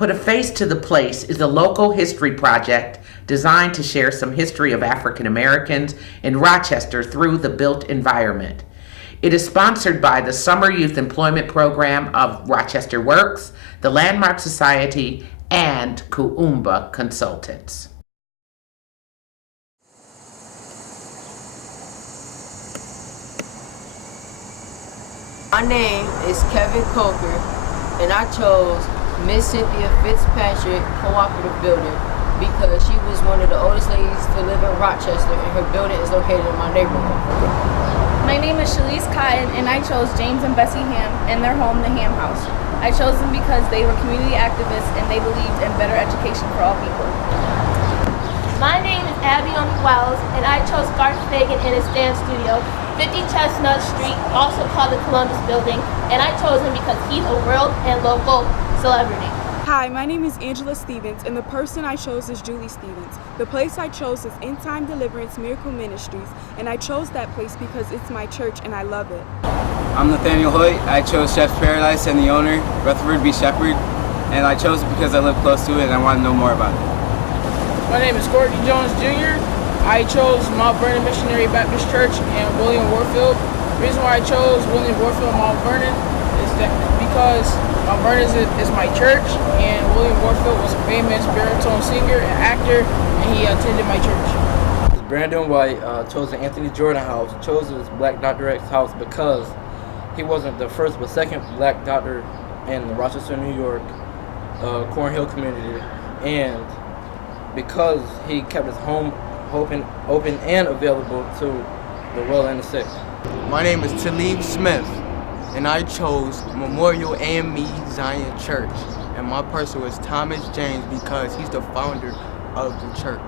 Put a Face to the Place is a local history project designed to share some history of African Americans in Rochester through the built environment. It is sponsored by the Summer Youth Employment Program of Rochester Works, the Landmark Society, and Kuumba Consultants. My name is Kevin Coker, and I chose Miss Cynthia Fitzpatrick Cooperative Building because she was one of the oldest ladies to live in Rochester, and her building is located in my neighborhood. My name is Shalise Cotton, and I chose James and Bessie Ham and their home, the Ham House. I chose them because they were community activists and they believed in better education for all people. My name is Abby Wells, and I chose Garth Fagan in his dance studio, 50 Chestnut Street, also called the Columbus Building, and I chose him because he's a world and local celebrity. Hi, my name is Angela Stevens, and the person I chose is Julie Stevens. The place I chose is End Time Deliverance Miracle Ministries, and I chose that place because it's my church and I love it. I'm Nathaniel Hoyt. I chose Chef's Paradise and the owner, Rutherford B. Shepard, and I chose it because I live close to it and I want to know more about it. My name is Courtney Jones Jr. I chose Mount Vernon Missionary Baptist Church and William Warfield. The reason why I chose William Warfield and Mount Vernon is that because Mount Vernon is my church, and William Warfield was a famous baritone singer and actor, and he attended my church. Brandon White chose the Anthony Jordan House, chose his Black Dr. X house because he wasn't the first but second black doctor in the Rochester, New York, Cornhill community, and because he kept his home open and available to the well and the sick. My name is Talib Smith, and I chose Memorial AME Zion Church, and my person was Thomas James because he's the founder of the church.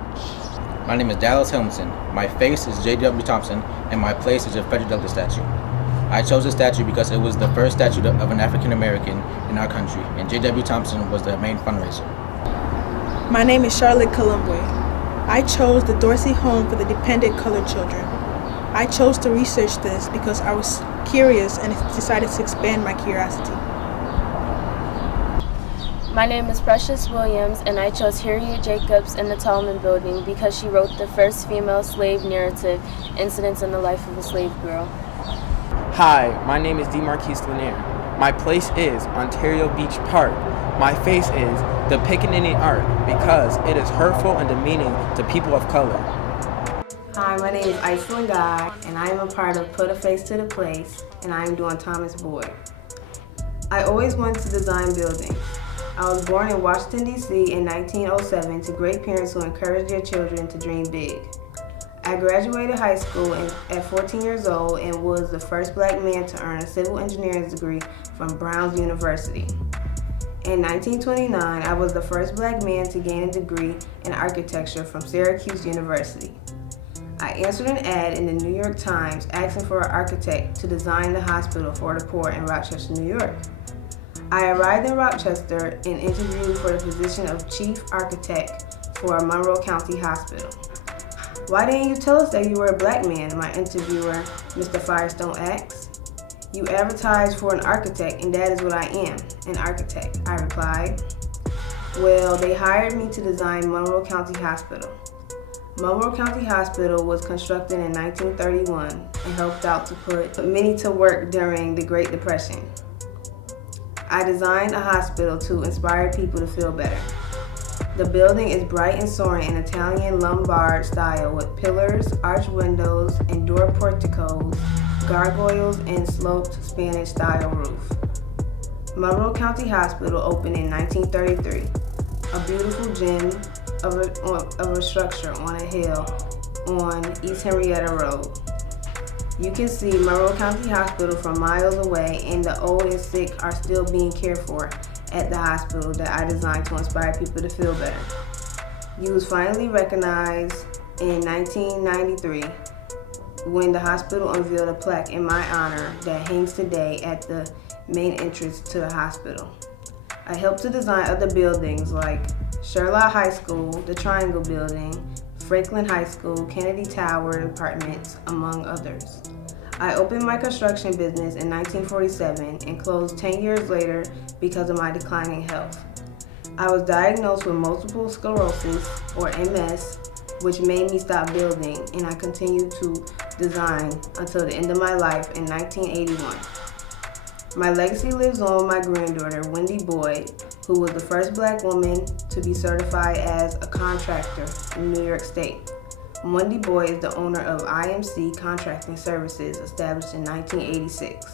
My name is Dallas Hilmson. My face is J.W. Thompson, and my place is a Frederick Douglass statue. I chose this statue because it was the first statue of an African American in our country, and J.W. Thompson was the main fundraiser. My name is Charlotte Colomboy. I chose the Dorsey Home for the Dependent Colored Children. I chose to research this because I was curious and decided to expand my curiosity. My name is Precious Williams, and I chose Harriet Jacobs in the Tallman Building because she wrote the first female slave narrative, Incidents in the Life of a Slave Girl. Hi, my name is DeMarquise Lanier. My place is Ontario Beach Park. My face is the Pickaninny art because it is hurtful and demeaning to people of color. Hi, my name is Iceland Guy, and I am a part of Put a Face to the Place, and I am doing Thomas Boyd. I always wanted to design buildings. I was born in Washington, D.C. in 1907 to great parents who encouraged their children to dream big. I graduated high school at 14 years old and was the first black man to earn a civil engineering degree from Brown University. In 1929, I was the first black man to gain a degree in architecture from Syracuse University. I answered an ad in the New York Times asking for an architect to design the hospital for the poor in Rochester, New York. I arrived in Rochester and interviewed for the position of chief architect for Monroe County Hospital. "Why didn't you tell us that you were a black man?" my interviewer, Mr. Firestone, asked. "You advertised for an architect, and that is what I am, an architect," I replied. Well, they hired me to design Monroe County Hospital. Monroe County Hospital was constructed in 1931 and helped out to put many to work during the Great Depression. I designed a hospital to inspire people to feel better. The building is bright and soaring in Italian Lombard style with pillars, arched windows, and door porticos, gargoyles, and sloped Spanish-style roof. Monroe County Hospital opened in 1933, a beautiful gem of a structure on a hill on East Henrietta Road. You can see Monroe County Hospital from miles away, and the old and sick are still being cared for at the hospital that I designed to inspire people to feel better. You was finally recognized in 1993 when the hospital unveiled a plaque in my honor that hangs today at the main entrance to the hospital. I helped to design other buildings like Sherlock High School, the Triangle Building, Franklin High School, Kennedy Tower Apartments, among others. I opened my construction business in 1947 and closed 10 years later because of my declining health. I was diagnosed with multiple sclerosis, or MS, which made me stop building, and I continued to design until the end of my life in 1981. My legacy lives on with my granddaughter, Wendy Boyd, who was the first Black woman to be certified as a contractor in New York State. Wendy Boyd is the owner of IMC Contracting Services, established in 1986.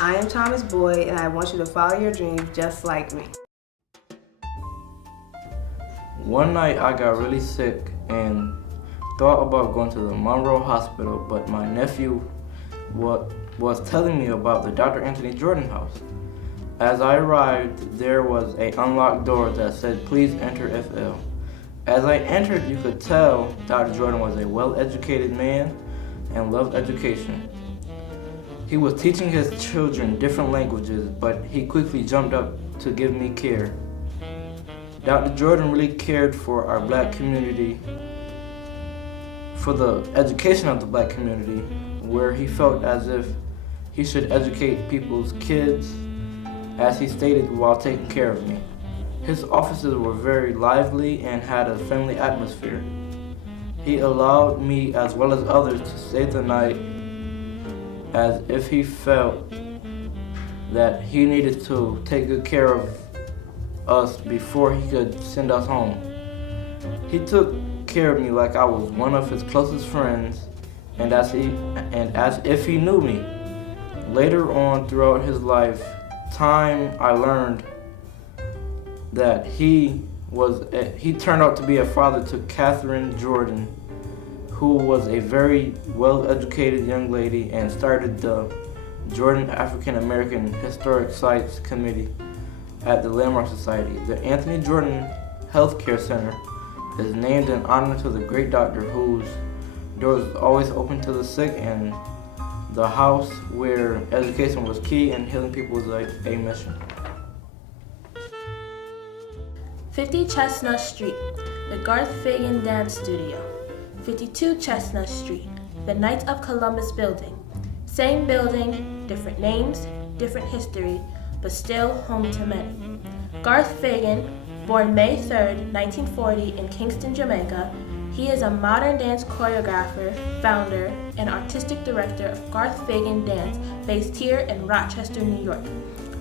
I am Thomas Boyd, and I want you to follow your dreams just like me. One night I got really sick and thought about going to the Monroe Hospital, but my nephew was telling me about the Dr. Anthony Jordan house. As I arrived, there was an unlocked door that said, "Please enter if ill." As I entered, you could tell Dr. Jordan was a well-educated man and loved education. He was teaching his children different languages, but he quickly jumped up to give me care. Dr. Jordan really cared for our Black community, for the education of the Black community, where he felt as if he should educate people's kids, as he stated, while taking care of me. His offices were very lively and had a friendly atmosphere. He allowed me, as well as others, to stay the night, as if he felt that he needed to take good care of us before he could send us home. He took care of me like I was one of his closest friends, and as if he knew me. Later on throughout his lifetime, I learned that he turned out to be a father to Catherine Jordan, who was a very well-educated young lady and started the Jordan African American Historic Sites Committee at the Landmark Society. The Anthony Jordan Healthcare Center is named in honor to the great doctor whose doors is always open to the sick, and the house where education was key and healing people was a mission. 50 Chestnut Street, the Garth Fagan Dance Studio. 52 Chestnut Street, the Knights of Columbus Building. Same building, different names, different history, but still home to many. Garth Fagan, born May 3rd, 1940 in Kingston, Jamaica, he is a modern dance choreographer, founder, and artistic director of Garth Fagan Dance, based here in Rochester, New York.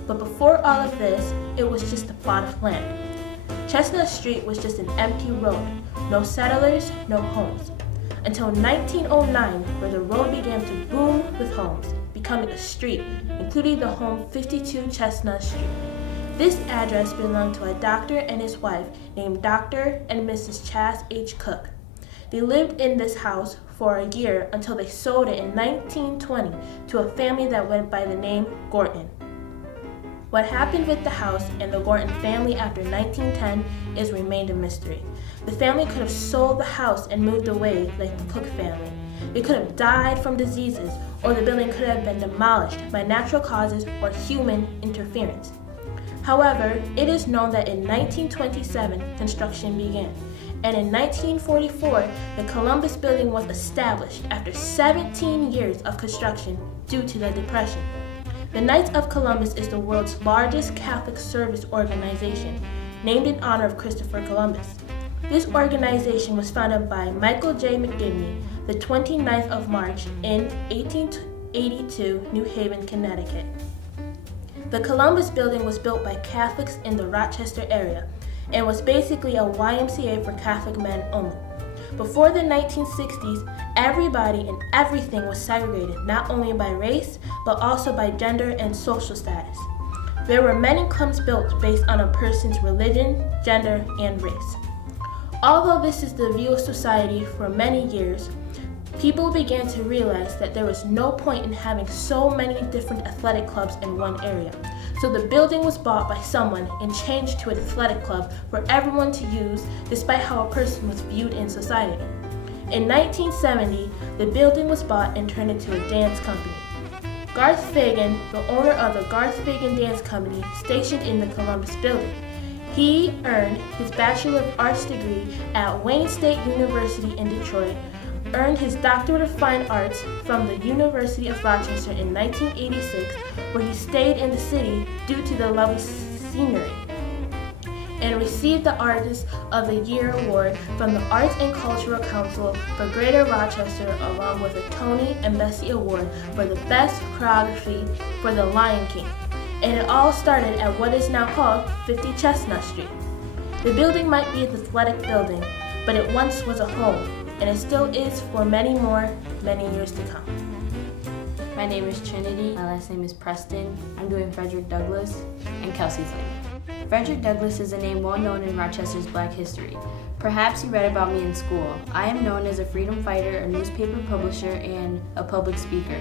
But before all of this, it was just a plot of land. Chestnut Street was just an empty road, no settlers, no homes. Until 1909, where the road began to boom with homes, becoming a street, including the home 52 Chestnut Street. This address belonged to a doctor and his wife named Dr. and Mrs. Chas H. Cook. They lived in this house for a year until they sold it in 1920 to a family that went by the name Gorton. What happened with the house and the Gorton family after 1910 is remained a mystery. The family could have sold the house and moved away like the Cook family. They could have died from diseases, or the building could have been demolished by natural causes or human interference. However, it is known that in 1927, construction began, and in 1944, the Columbus Building was established after 17 years of construction due to the Depression. The Knights of Columbus is the world's largest Catholic service organization, named in honor of Christopher Columbus. This organization was founded by Michael J. McGivney, the 29th of March in 1882, New Haven, Connecticut. The Columbus Building was built by Catholics in the Rochester area and was basically a YMCA for Catholic men only. Before the 1960s, everybody and everything was segregated, not only by race, but also by gender and social status. There were many clubs built based on a person's religion, gender, and race. Although this is the view of society for many years, people began to realize that there was no point in having so many different athletic clubs in one area. So the building was bought by someone and changed to an athletic club for everyone to use, despite how a person was viewed in society. In 1970, the building was bought and turned into a dance company. Garth Fagan, the owner of the Garth Fagan Dance Company, stationed in the Columbus Building. He earned his Bachelor of Arts degree at Wayne State University in Detroit, earned his Doctorate of Fine Arts from the University of Rochester in 1986, where he stayed in the city due to the lovely scenery. and received the Artist of the Year Award from the Arts and Cultural Council for Greater Rochester, along with a Tony and Bessie Award for the Best Choreography for The Lion King. And it all started at what is now called 50 Chestnut Street. The building might be an athletic building, but it once was a home, and it still is for many years to come. My name is Trinity. My last name is Preston. I'm doing Frederick Douglass and Kelsey's Lane. Frederick Douglass is a name well known in Rochester's Black history. Perhaps you read about me in school. I am known as a freedom fighter, a newspaper publisher, and a public speaker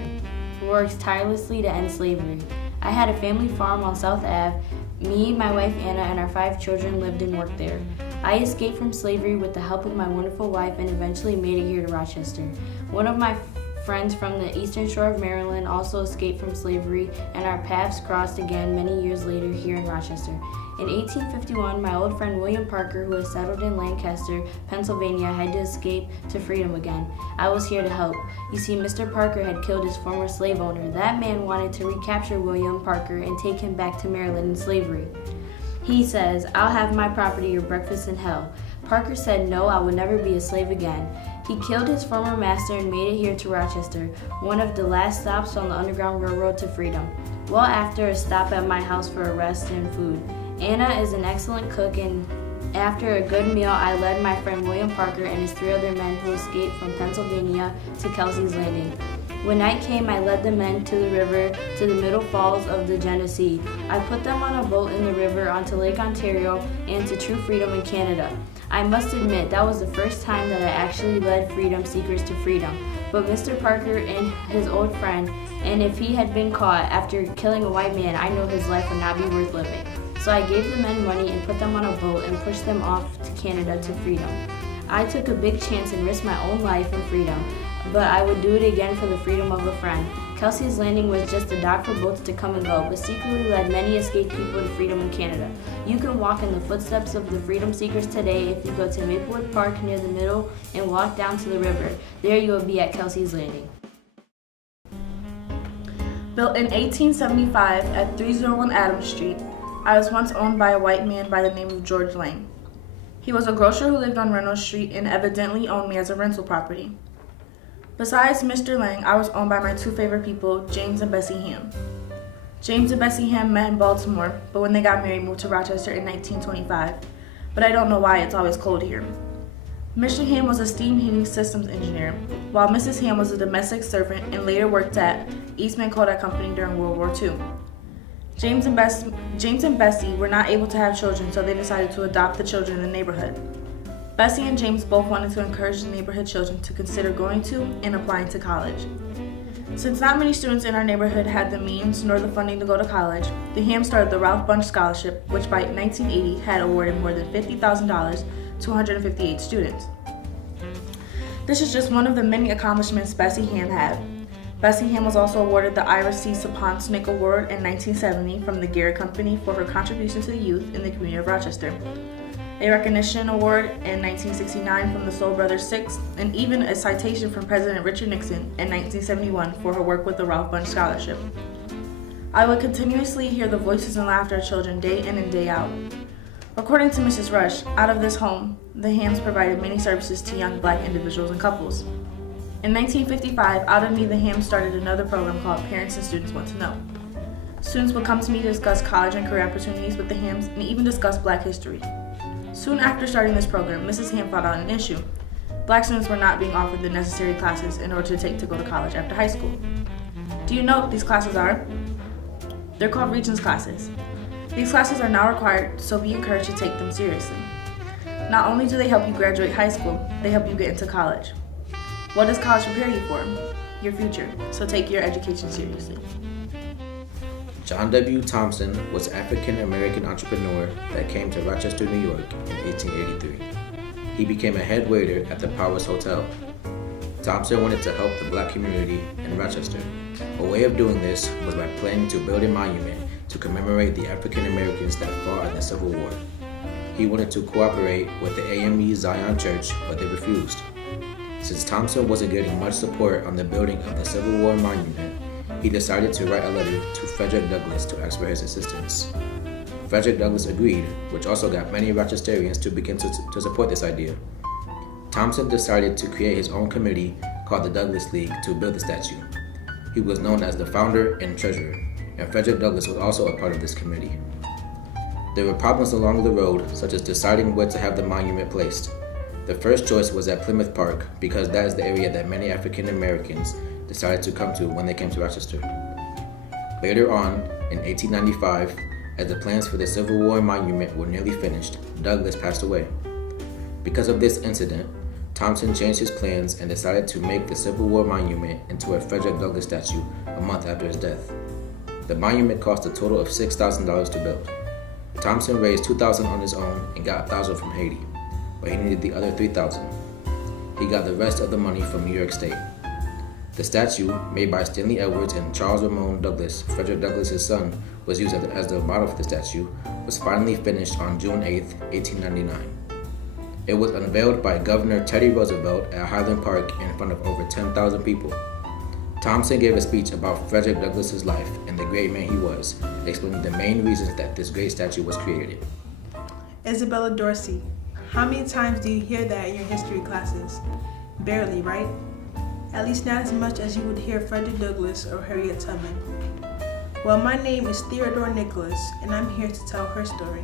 who works tirelessly to end slavery. I had a family farm on South Ave. Me, my wife Anna, and our 5 children lived and worked there. I escaped from slavery with the help of my wonderful wife and eventually made it here to Rochester. One of my friends from the eastern shore of Maryland also escaped from slavery, and our paths crossed again many years later here in Rochester. In 1851, my old friend William Parker, who had settled in Lancaster, Pennsylvania, had to escape to freedom again. I was here to help. You see, Mr. Parker had killed his former slave owner. That man wanted to recapture William Parker and take him back to Maryland in slavery. He says, "I'll have my property or breakfast in hell." Parker said, "No, I will never be a slave again." He killed his former master and made it here to Rochester, one of the last stops on the Underground Railroad to freedom. Well, after a stop at my house for a rest and food. Anna is an excellent cook, and after a good meal, I led my friend William Parker and his 3 other men who escaped from Pennsylvania to Kelsey's Landing. When night came, I led the men to the river, to the middle falls of the Genesee. I put them on a boat in the river onto Lake Ontario and to true freedom in Canada. I must admit, that was the first time that I actually led freedom seekers to freedom. But Mr. Parker and his old friend, and if he had been caught after killing a white man, I know his life would not be worth living. So I gave the men money and put them on a boat and pushed them off to Canada to freedom. I took a big chance and risked my own life and freedom, but I would do it again for the freedom of a friend. Kelsey's Landing was just a dock for boats to come and go, but secretly led many escaped people to freedom in Canada. You can walk in the footsteps of the freedom seekers today if you go to Maplewood Park near the middle and walk down to the river. There you will be at Kelsey's Landing. Built in 1875 at 301 Adams Street, I was once owned by a white man by the name of George Lang. He was a grocer who lived on Reynolds Street and evidently owned me as a rental property. Besides Mr. Lang, I was owned by my 2 favorite people, James and Bessie Ham. James and Bessie Ham met in Baltimore, but when they got married, moved to Rochester in 1925. But I don't know why it's always cold here. Mr. Ham was a steam heating systems engineer, while Mrs. Ham was a domestic servant and later worked at Eastman Kodak Company during World War II. James and Bessie were not able to have children, so they decided to adopt the children in the neighborhood. Bessie and James both wanted to encourage the neighborhood children to consider going to and applying to college. Since not many students in our neighborhood had the means nor the funding to go to college, the Hams started the Ralph Bunche Scholarship, which by 1980 had awarded more than $50,000 to 158 students. This is just one of the many accomplishments Bessie Ham had. Bessie Ham was also awarded the Ira C. Saponsnick Award in 1970 from the Garrett Company for her contribution to the youth in the community of Rochester, a recognition award in 1969 from the Soul Brothers Six, and even a citation from President Richard Nixon in 1971 for her work with the Ralph Bunche Scholarship. I would continuously hear the voices and laughter of children day in and day out. According to Mrs. Rush, out of this home, the Hams provided many services to young Black individuals and couples. In 1955, out of me, the Hams started another program called Parents and Students Want to Know. Students would come to me to discuss college and career opportunities with the Hams and even discuss Black history. Soon after starting this program, Mrs. Ham found out an issue. Black students were not being offered the necessary classes in order to take to go to college after high school. Do you know what these classes are? They're called Regents classes. These classes are now required, so be encouraged to take them seriously. Not only do they help you graduate high school, they help you get into college. What does college prepare you for? Your future, so take your education seriously. John W. Thompson was an African-American entrepreneur that came to Rochester, New York in 1883. He became a head waiter at the Powers Hotel. Thompson wanted to help the Black community in Rochester. A way of doing this was by planning to build a monument to commemorate the African Americans that fought in the Civil War. He wanted to cooperate with the AME Zion Church, but they refused. Since Thompson wasn't getting much support on the building of the Civil War monument, he decided to write a letter to Frederick Douglass to ask for his assistance. Frederick Douglass agreed, which also got many Rochesterians to begin to support this idea. Thompson decided to create his own committee called the Douglass League to build the statue. He was known as the founder and treasurer, and Frederick Douglass was also a part of this committee. There were problems along the road, such as deciding where to have the monument placed. The first choice was at Plymouth Park because that is the area that many African Americans decided to come to when they came to Rochester. Later on, in 1895, as the plans for the Civil War monument were nearly finished, Douglass passed away. Because of this incident, Thompson changed his plans and decided to make the Civil War monument into a Frederick Douglass statue a month after his death. The monument cost a total of $6,000 to build. Thompson raised $2,000 on his own and got $1,000 from Haiti, but he needed the other $3,000. He got the rest of the money from New York State. The statue, made by Stanley Edwards and Charles Ramon Douglass, Frederick Douglass's son, was used as the model for the statue, was finally finished on June 8, 1899. It was unveiled by Governor Teddy Roosevelt at Highland Park in front of over 10,000 people. Thompson gave a speech about Frederick Douglass's life and the great man he was, explaining the main reasons that this great statue was created. Isabella Dorsey. How many times do you hear that in your history classes? Barely, right? At least not as much as you would hear Frederick Douglass or Harriet Tubman. Well, my name is Theodore Nicholas, and I'm here to tell her story.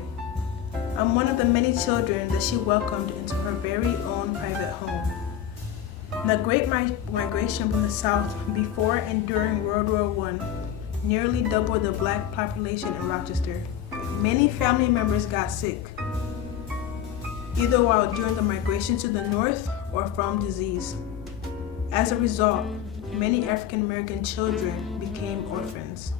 I'm one of the many children that she welcomed into her very own private home. The Great Migration from the South before and during World War I nearly doubled the black population in Rochester. Many family members got sick, either while during the migration to the north or from disease. As a result, many African American children became orphans.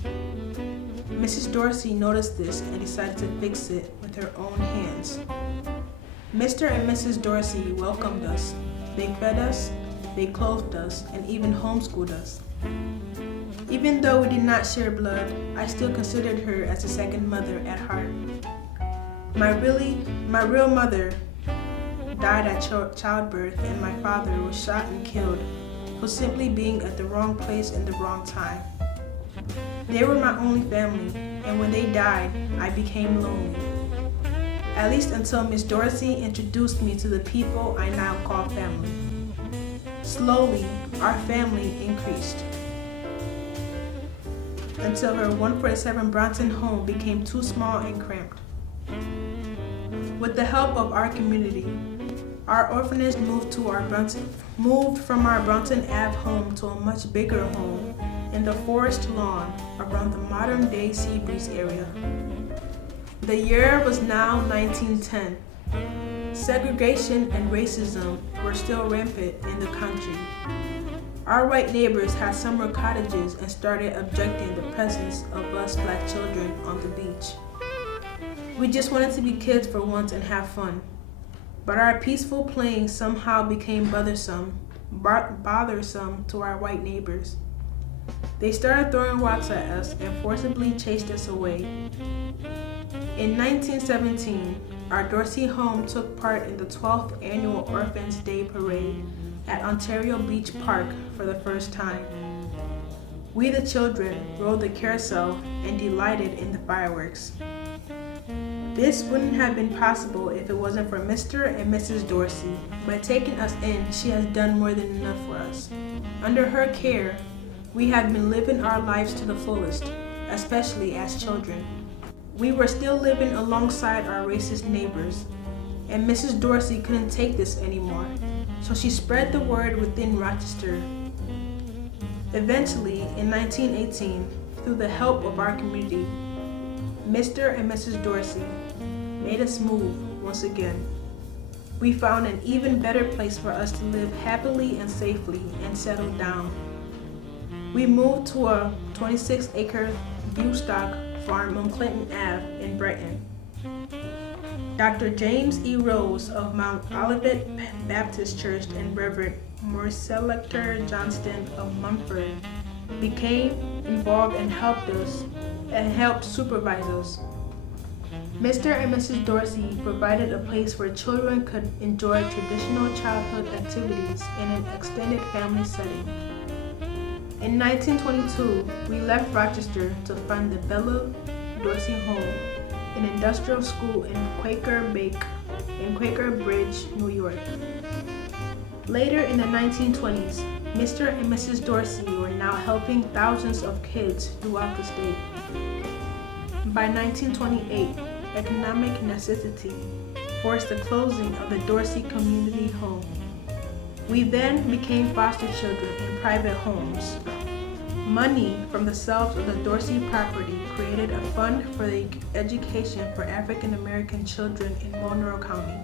Mrs. Dorsey noticed this and decided to fix it with her own hands. Mr. and Mrs. Dorsey welcomed us. They fed us, they clothed us, and even homeschooled us. Even though we did not share blood, I still considered her as a second mother at heart. My real mother died at childbirth, and my father was shot and killed for simply being at the wrong place in the wrong time. They were my only family, and when they died, I became lonely. At least until Miss Dorsey introduced me to the people I now call family. Slowly, our family increased until her 147 Bronson home became too small and cramped. With the help of our community, our orphanage moved from our Bronson Ave home to a much bigger home in the forest lawn around the modern-day Seabreeze area. The year was now 1910. Segregation and racism were still rampant in the country. Our white neighbors had summer cottages and started objecting the presence of us black children on the beach. We just wanted to be kids for once and have fun. But our peaceful playing somehow became bothersome to our white neighbors. They started throwing rocks at us and forcibly chased us away. In 1917, our Dorsey home took part in the 12th annual Orphans' Day Parade at Ontario Beach Park for the first time. We, the children, rode the carousel and delighted in the fireworks. This wouldn't have been possible if it wasn't for Mr. and Mrs. Dorsey. By taking us in, she has done more than enough for us. Under her care, we have been living our lives to the fullest, especially as children. We were still living alongside our racist neighbors, and Mrs. Dorsey couldn't take this anymore, so she spread the word within Rochester. Eventually, in 1918, through the help of our community, Mr. and Mrs. Dorsey made us move once again. We found an even better place for us to live happily and safely and settle down. We moved to a 26-acre viewstock farm on Clinton Ave in Brighton. Dr. James E. Rose of Mount Olivet Baptist Church and Reverend Morselector Johnston of Mumford became involved and helped supervise us. Mr. and Mrs. Dorsey provided a place where children could enjoy traditional childhood activities in an extended family setting. In 1922, we left Rochester to fund the Bella Dorsey home an industrial school in Quaker Bridge, New York. Later in the 1920s, Mr. and Mrs. Dorsey were now helping thousands of kids throughout the state. By 1928, economic necessity forced the closing of the Dorsey Community Home. We then became foster children in private homes. Money from the sales of the Dorsey property created a fund for the education for African American children in Monroe County.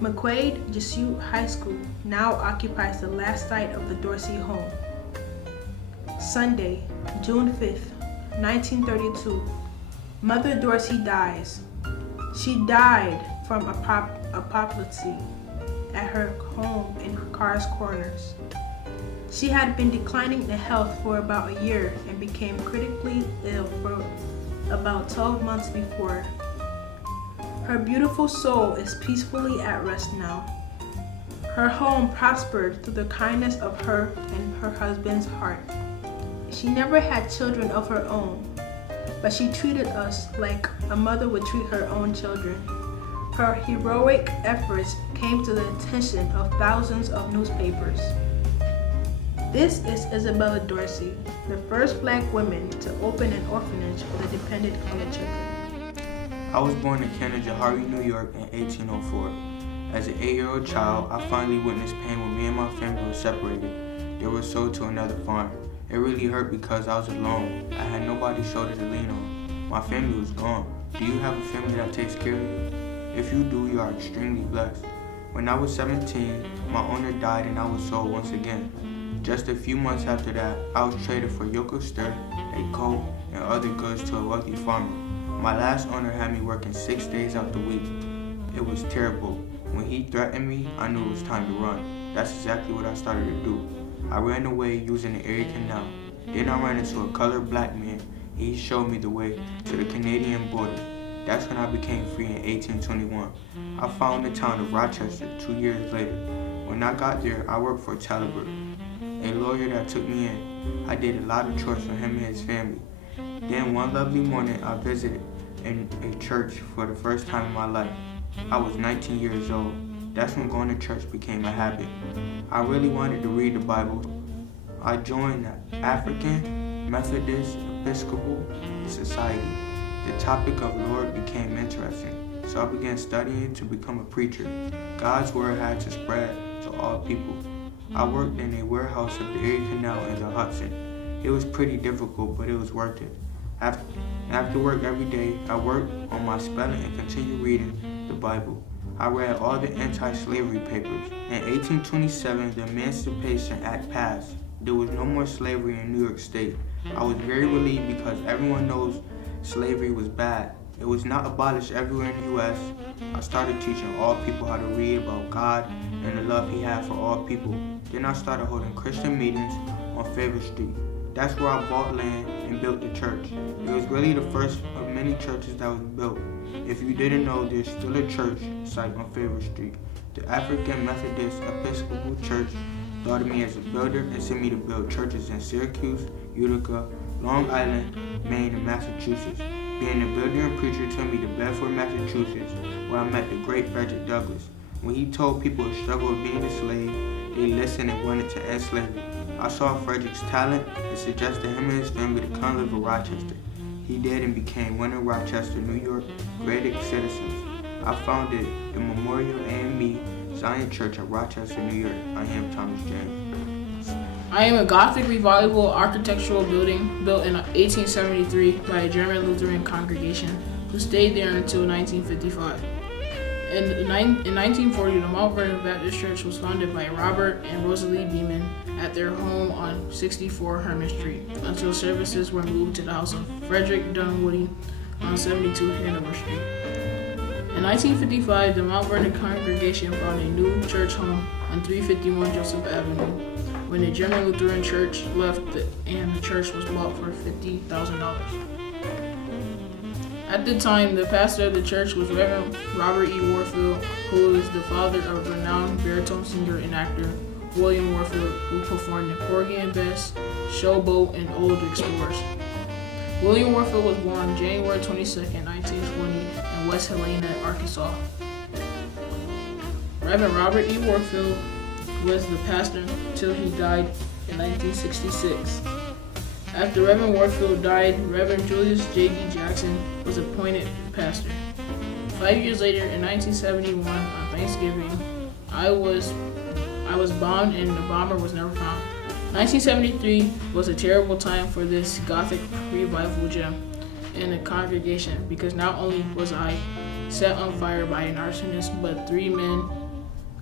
McQuaid Jesuit High School now occupies the last site of the Dorsey home. Sunday, June 5th, 1932, Mother Dorsey dies. She died from apoplexy at her home in Carr's Corners. She had been declining in health for about a year and became critically ill for about 12 months before. Her beautiful soul is peacefully at rest now. Her home prospered through the kindness of her and her husband's heart. She never had children of her own, but she treated us like a mother would treat her own children. Her heroic efforts came to the attention of thousands of newspapers. This is Isabella Dorsey, the first Black woman to open an orphanage for the dependent colored children. I was born in Canajoharie, New York in 1804. As an 8-year-old child, I finally witnessed pain when me and my family were separated. They were sold to another farm. It really hurt because I was alone. I had nobody's shoulder to lean on. My family was gone. Do you have a family that takes care of you? If you do, you are extremely blessed. When I was 17, my owner died and I was sold once again. Just a few months after that, I was traded for yoke of stir, a coat, and other goods to a wealthy farmer. My last owner had me working 6 days out the week. It was terrible. When he threatened me, I knew it was time to run. That's exactly what I started to do. I ran away using the Erie Canal. Then I ran into a colored Black man, and he showed me the way to the Canadian border. That's when I became free in 1821. I found the town of Rochester 2 years later. When I got there, I worked for Talbot, a lawyer that took me in. I did a lot of chores for him and his family. Then one lovely morning, I visited in a church for the first time in my life. I was 19 years old. That's when going to church became a habit. I really wanted to read the Bible. I joined the African Methodist Episcopal Society. The topic of Lord became interesting, so I began studying to become a preacher. God's word had to spread to all people. I worked in a warehouse of the Erie Canal and the Hudson. It was pretty difficult, but it was worth it. After work every day, I worked on my spelling and continued reading the Bible. I read all the anti-slavery papers. In 1827, the Emancipation Act passed. There was no more slavery in New York State. I was very relieved because everyone knows slavery was bad. It was not abolished everywhere in the U.S. I started teaching all people how to read about God and the love He had for all people. Then I started holding Christian meetings on Favorite Street. That's where I bought land and built the church. It was really the first of many churches that was built. If you didn't know, there's still a church site on Favorite Street. The African Methodist Episcopal Church thought of me as a builder and sent me to build churches in Syracuse, Utica, Long Island, Maine, and Massachusetts. Being a builder and preacher took me to Bedford, Massachusetts, where I met the great Frederick Douglass. When he told people the struggle of being a slave, they listened and wanted to end slavery. I saw Frederick's talent and suggested him and his family to come live in Rochester. He did and became one of Rochester, New York, greatest citizens. I founded the Memorial A.M.E. Zion Church at Rochester, New York. I am Thomas James. I am a Gothic revival architectural building built in 1873 by a German Lutheran congregation who stayed there until 1955. In 1940, the Mount Vernon Baptist Church was founded by Robert and Rosalie Beeman at their home on 64 Herman Street until services were moved to the house of Frederick Dunwoody on 72 Hanover Street. In 1955, the Mount Vernon congregation found a new church home on 351 Joseph Avenue when the German Lutheran Church left and the church was bought for $50,000. At the time, the pastor of the church was Reverend Robert E. Warfield, who is the father of renowned baritone singer and actor William Warfield, who performed in Porgy and Bess, Showboat, and Old Explorers. William Warfield was born January 22nd, 1920 in West Helena, Arkansas. Reverend Robert E. Warfield was the pastor until he died in 1966. After Reverend Warfield died, Reverend Julius J.B. Jackson was appointed pastor. 5 years later, in 1971, on Thanksgiving, I was bombed and the bomber was never found. 1973 was a terrible time for this Gothic revival gem in the congregation because not only was I set on fire by an arsonist, but 3 men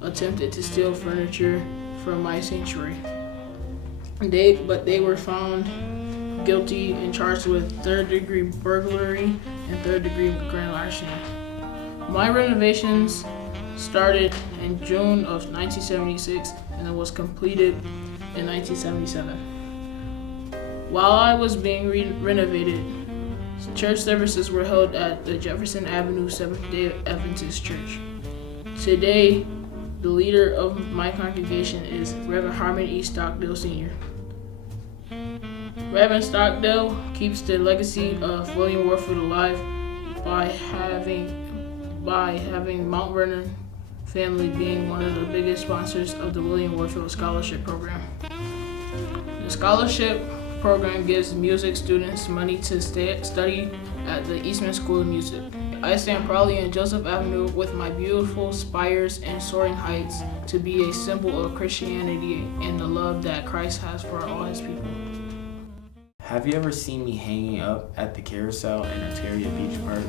attempted to steal furniture from my sanctuary. But they were found guilty and charged with third-degree burglary and third-degree grand larceny. My renovations started in June of 1976 and it was completed in 1977. While I was being renovated, church services were held at the Jefferson Avenue Seventh-day Adventist Church. Today, the leader of my congregation is Reverend Harmon E. Stockdale Sr. Reverend Stockdale keeps the legacy of William Warfield alive by having Mount Vernon family being one of the biggest sponsors of the William Warfield Scholarship Program. The scholarship program gives music students money to study at the Eastman School of Music. I stand proudly in Joseph Avenue with my beautiful spires and soaring heights to be a symbol of Christianity and the love that Christ has for all his people. Have you ever seen me hanging up at the carousel in Ontario Beach Park?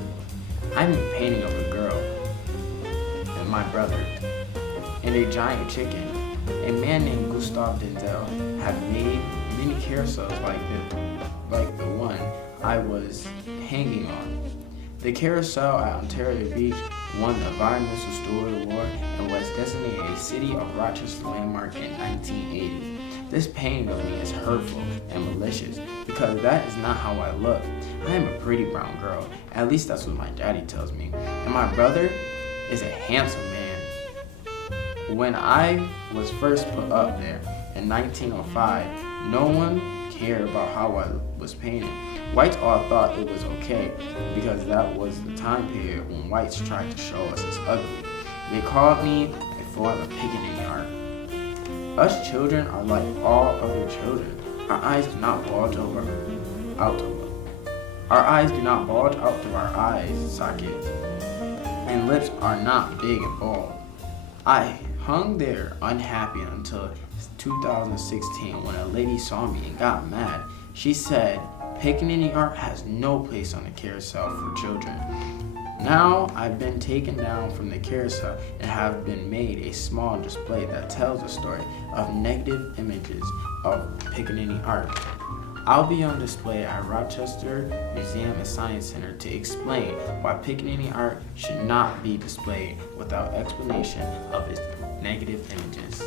I'm a painting of a girl and my brother and a giant chicken. A man named Gustav Denzel have made many carousels like the one I was hanging on. The carousel at Ontario Beach won the Environmental Steward Award and was designated a City of Rochester landmark in 1980. This painting of me is hurtful and malicious because that is not how I look. I am a pretty brown girl, at least that's what my daddy tells me, and my brother is a handsome man. When I was first put up there in 1905, no one cared about how I was painted. Whites all thought it was okay because that was the time period when whites tried to show us as ugly. They called me a form of pickaninny art. Us children are like all other children. Our eyes do not bulge out of our eyes sockets, and lips are not big and bald. I hung there unhappy until 2016 when a lady saw me and got mad. She said, "Pickaninny art has no place on the carousel for children." Now I've been taken down from the carousel and have been made a small display that tells a story of negative images of Pickaninny art. I'll be on display at Rochester Museum and Science Center to explain why Pickaninny art should not be displayed without explanation of its negative images.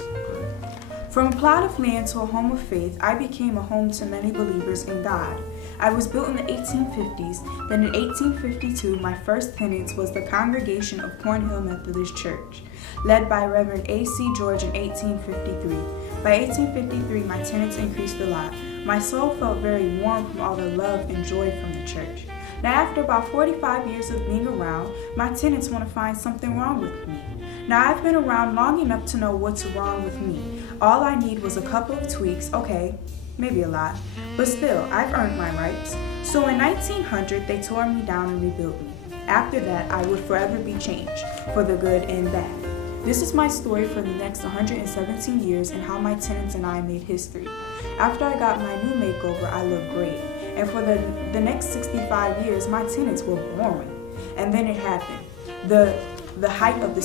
From a plot of land to a home of faith, I became a home to many believers in God. I was built in the 1850s, then in 1852 my first tenants was the congregation of Cornhill Methodist Church, led by Reverend A.C. George in 1853. By 1853 my tenants increased a lot. My soul felt very warm from all the love and joy from the church. Now after about 45 years of being around, my tenants want to find something wrong with me. Now I've been around long enough to know what's wrong with me. All I need was a couple of tweaks, okay, maybe a lot, but still, I've earned my rights. So in 1900, they tore me down and rebuilt me. After that, I would forever be changed, for the good and bad. This is my story for the next 117 years and how my tenants and I made history. After I got my new makeover, I looked great. And for the next 65 years, my tenants were boring. And then it happened. The height of the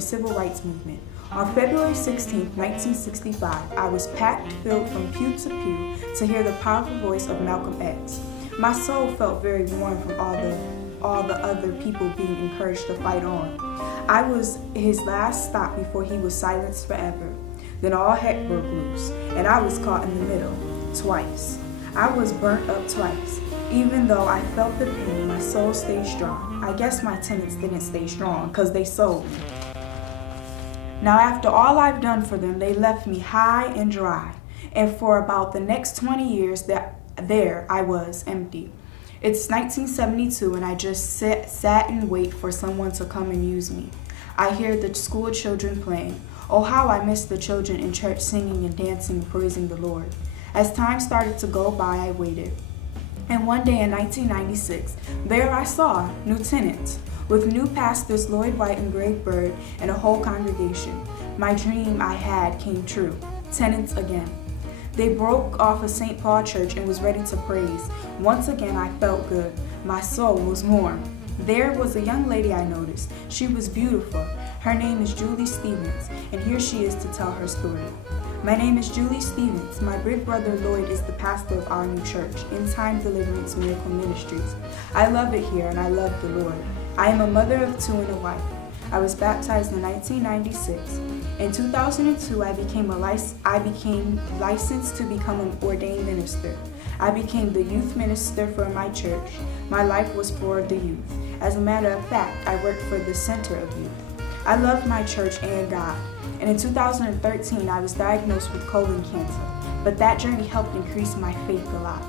civil rights movement. On February 16, 1965, I was packed, filled from pew to pew to hear the powerful voice of Malcolm X. My soul felt very warm from all the other people being encouraged to fight on. I was his last stop before he was silenced forever. Then all heck broke loose, and I was caught in the middle, twice. I was burnt up twice. Even though I felt the pain, my soul stayed strong. I guess my tenants didn't stay strong because they sold me. Now after all I've done for them, they left me high and dry. And for about the next 20 years, there I was, empty. It's 1972 and I just sat and wait for someone to come and use me. I hear the school children playing. Oh, how I miss the children in church singing and dancing and praising the Lord. As time started to go by, I waited. And one day in 1996, there I saw new tenants with new pastors Lloyd White and Greg Bird and a whole congregation. My dream I had came true. Tenants again. They broke off of St. Paul Church and was ready to praise. Once again, I felt good. My soul was warm. There was a young lady I noticed. She was beautiful. Her name is Julie Stevens, and here she is to tell her story. My name is Julie Stevens. My big brother Lloyd is the pastor of our new church, End Time Deliverance Miracle Ministries. I love it here, and I love the Lord. I am a mother of 2 and a wife. I was baptized in 1996. In 2002, I became licensed to become an ordained minister. I became the youth minister for my church. My life was for the youth. As a matter of fact, I worked for the Center of Youth. I loved my church and God. And in 2013, I was diagnosed with colon cancer, but that journey helped increase my faith a lot.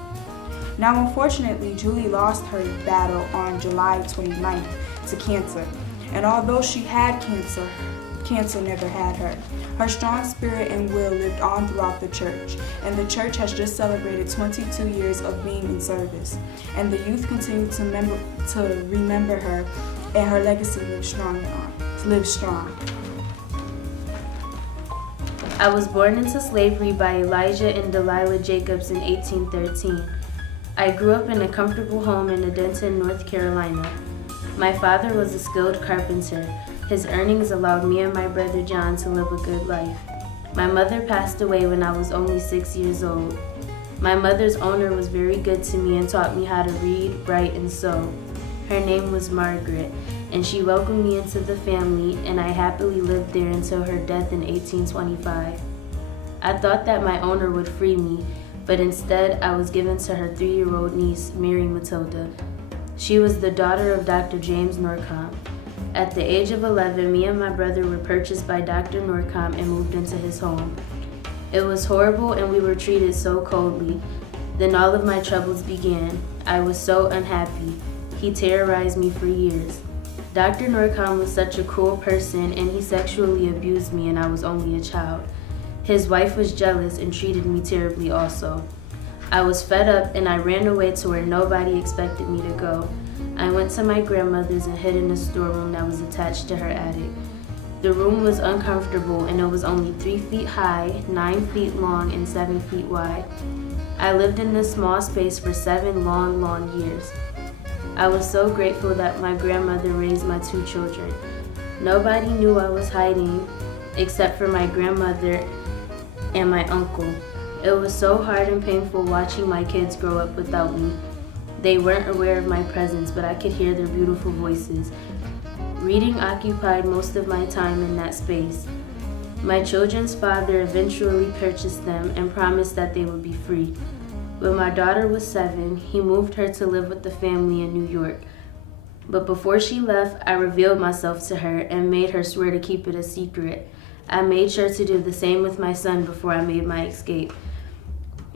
Now, unfortunately, Julie lost her battle on July 29th to cancer. And although she had cancer, cancer never had her. Her strong spirit and will lived on throughout the church, and the church has just celebrated 22 years of being in service. And the youth continue to remember her, and her legacy lives strong. I was born into slavery by Elijah and Delilah Jacobs in 1813. I grew up in a comfortable home in Denton, North Carolina. My father was a skilled carpenter. His earnings allowed me and my brother John to live a good life. My mother passed away when I was only 6 years old. My mother's owner was very good to me and taught me how to read, write, and sew. Her name was Margaret, and she welcomed me into the family, and I happily lived there until her death in 1825. I thought that my owner would free me, but instead I was given to her 3-year-old niece, Mary Matilda. She was the daughter of Dr. James Norcom. At the age of 11, me and my brother were purchased by Dr. Norcom and moved into his home. It was horrible and we were treated so coldly. Then all of my troubles began. I was so unhappy. He terrorized me for years. Dr. Norcom was such a cruel person and he sexually abused me and I was only a child. His wife was jealous and treated me terribly also. I was fed up and I ran away to where nobody expected me to go. I went to my grandmother's and hid in a storeroom that was attached to her attic. The room was uncomfortable and it was only 3 feet high, 9 feet long, and 7 feet wide. I lived in this small space for 7 long years. I was so grateful that my grandmother raised my 2 children. Nobody knew I was hiding except for my grandmother and my uncle. It was so hard and painful watching my kids grow up without me. They weren't aware of my presence, but I could hear their beautiful voices. Reading occupied most of my time in that space. My children's father eventually purchased them and promised that they would be free. When my daughter was 7, he moved her to live with the family in New York. But before she left, I revealed myself to her and made her swear to keep it a secret. I made sure to do the same with my son before I made my escape.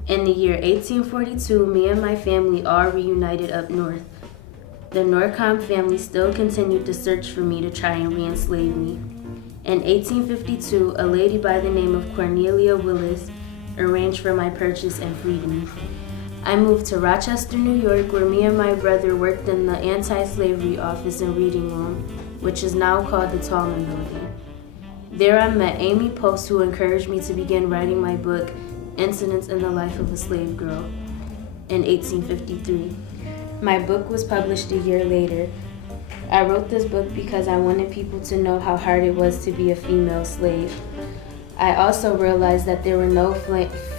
In the year 1842, me and my family all reunited up north. The Norcom family still continued to search for me to try and re-enslave me. In 1852, a lady by the name of Cornelia Willis arranged for my purchase and freed me. I moved to Rochester, New York, where me and my brother worked in the anti-slavery office and reading room, which is now called the Tallman Building. There I met Amy Post, who encouraged me to begin writing my book, Incidents in the Life of a Slave Girl, in 1853. My book was published a year later. I wrote this book because I wanted people to know how hard it was to be a female slave. I also realized that there were no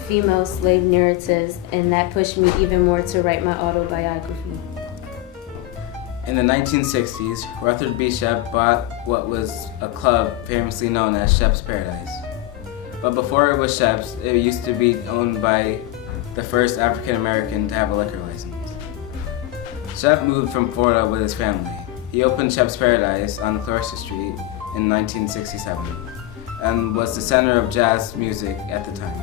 female slave narratives, and that pushed me even more to write my autobiography. In the 1960s, Rutherford B. Shep bought what was a club famously known as Shep's Paradise. But before it was Shep's, it used to be owned by the first African American to have a liquor license. Shep moved from Florida with his family. He opened Shep's Paradise on Clarissa Street in 1967 and was the center of jazz music at the time.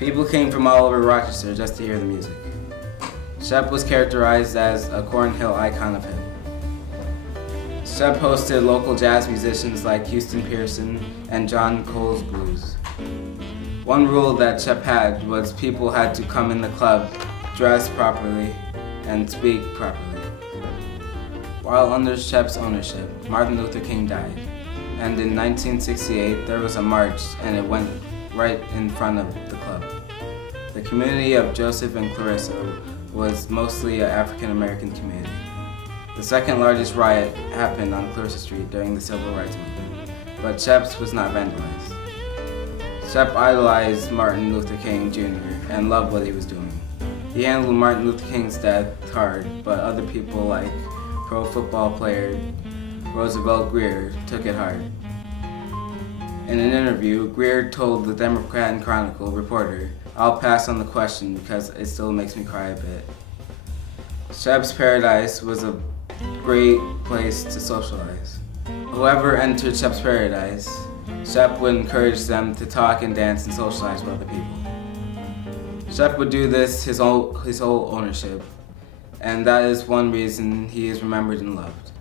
People came from all over Rochester just to hear the music. Shep was characterized as a Cornhill icon of hip. Shep hosted local jazz musicians like Houston Pearson and John Cole's Blues. One rule that Shep had was people had to come in the club dressed properly and speak properly. While under Shep's ownership, Martin Luther King died, and in 1968 there was a march and it went right in front of the club. The community of Joseph and Clarissa was mostly an African American community. The second largest riot happened on Clarissa Street during the Civil Rights Movement, but Shep's was not vandalized. Shep idolized Martin Luther King Jr. and loved what he was doing. He handled Martin Luther King's death hard, but other people like pro football player Roosevelt Grier took it hard. In an interview, Grier told the Democrat and Chronicle reporter, "I'll pass on the question because it still makes me cry a bit." Shep's Paradise was a great place to socialize. Whoever entered Shep's Paradise, Shep would encourage them to talk and dance and socialize with other people. Shep would do this his whole ownership, and that is one reason he is remembered and loved.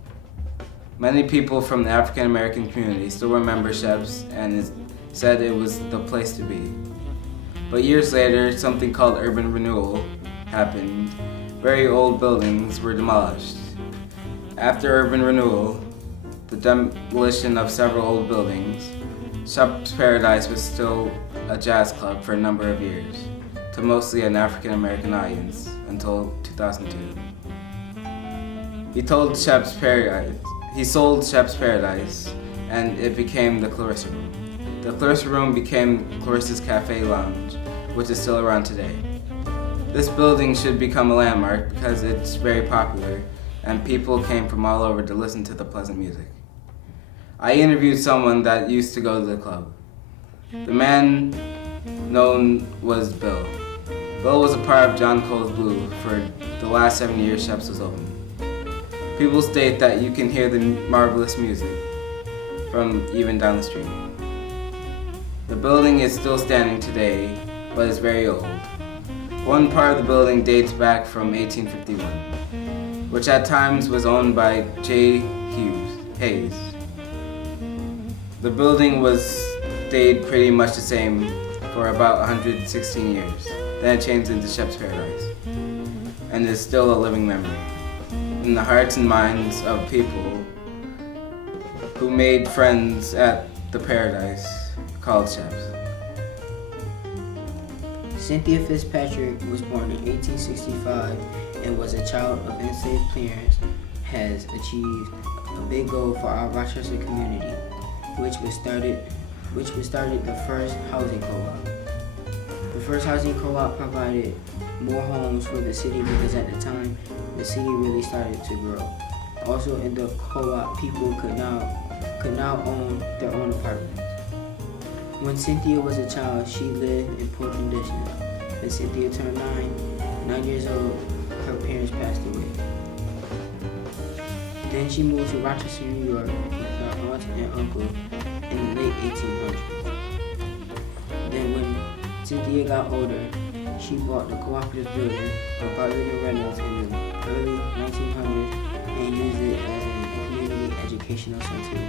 Many people from the African American community still remember Shep's and said it was the place to be. But years later, something called urban renewal happened. Very old buildings were demolished. After urban renewal, the demolition of several old buildings, Shep's Paradise was still a jazz club for a number of years, to mostly an African American audience until 2002. He sold Shep's Paradise, and it became the Clarissa Room. The Clarissa Room became Clarissa's Cafe Lounge, which is still around today. This building should become a landmark because it's very popular, and people came from all over to listen to the pleasant music. I interviewed someone that used to go to the club. The man known was Bill. Bill was a part of John Cole's Blue for the last 7 years Shep's was open. People state that you can hear the marvelous music from even down the street. The building is still standing today, but is very old. One part of the building dates back from 1851, which at times was owned by J. Hayes. The building stayed pretty much the same for about 116 years. Then it changed into Shep's Paradise, and is still a living memory in the hearts and minds of people who made friends at the Paradise called Shep's. Cynthia Fitzpatrick was born in 1865 and was a child of enslaved parents. Has achieved a big goal for our Rochester community, which was started the first housing co-op. The first housing co-op provided more homes for the city because at the time the city really started to grow. Also in the co-op, people could now own their own apartments. When Cynthia was a child, she lived in poor conditions. When Cynthia turned 9 years old, her parents passed away. Then she moved to Rochester, New York with her aunt and uncle in the late 1800s. Then when Cynthia got older, she bought the cooperative building of Bartlett and Reynolds in the early 1900s and used it as a community educational center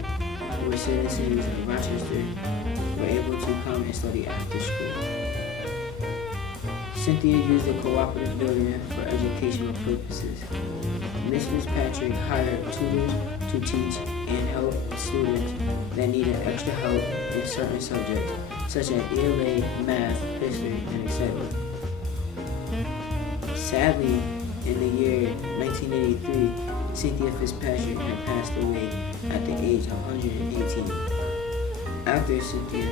where citizens of Rochester were able to come and study after school. Cynthia used the cooperative building for educational purposes. Ms. Fitzpatrick hired tutors to teach and help students that needed extra help in certain subjects, such as ELA, math, history, and etc. Sadly, in the year 1983, Cynthia Fitzpatrick had passed away at the age of 118. After Cynthia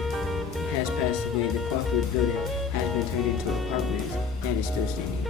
has passed away, the cooperative building has been turned into apartments and is still standing.